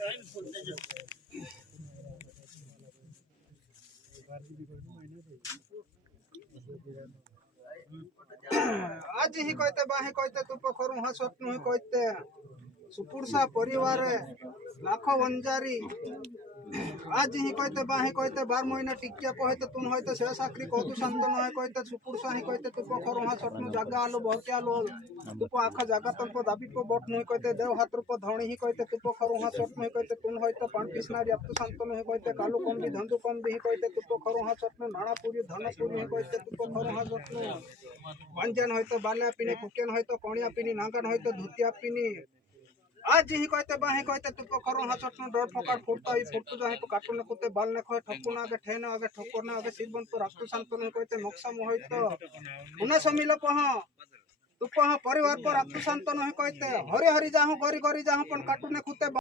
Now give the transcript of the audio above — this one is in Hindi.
आज ही कहते बाहे कहते तू पखरू हाँ स्वप्न कहते सुपुरसा परिवार लाखों वंजारी आज ही कहते बाहे कहते 12 महीना टिकिया कहते तुम होते से साकरी कौतु शांतन है कहते सुपुरसा ही कहते तू पखरू हाँ स्वप्न जागा आलो बहुत आलो तू आखा जागा तन को दाबी को बट नहीं कहते देव हाथ रूप धणी ही कहते तू पखरू हाँ स्वप्न कहते तुम होते पान पिसनारी अब तू शांतन है कहते कालू कम भी धंधु कम भी कहते तू पखरू हाँ स्वप्न नाणापुरी धनपुरी कहते तू पखरू हाँ स्वप्न वंजन होते बाल्या पीनी कुकेन होते कोणिया पीनी नांगन होते धुतिया पीनी आज ही कहते बाहे कहते तू पखरू हाँ स्वप्न डर फकार फुटता ही फुटू जाए को काटू न कुते बाल न खोए ठक्कू ना आगे ठेन आगे ठक्कर ना आगे सिरबन पर राष्ट्र शांतन कहते मोक्षा मोहित उन्हें समिल पह तू पह परिवार पर राष्ट्र शांतन कहते हरि हरि जाहू गरी गरी जाहू पण काटू न कुते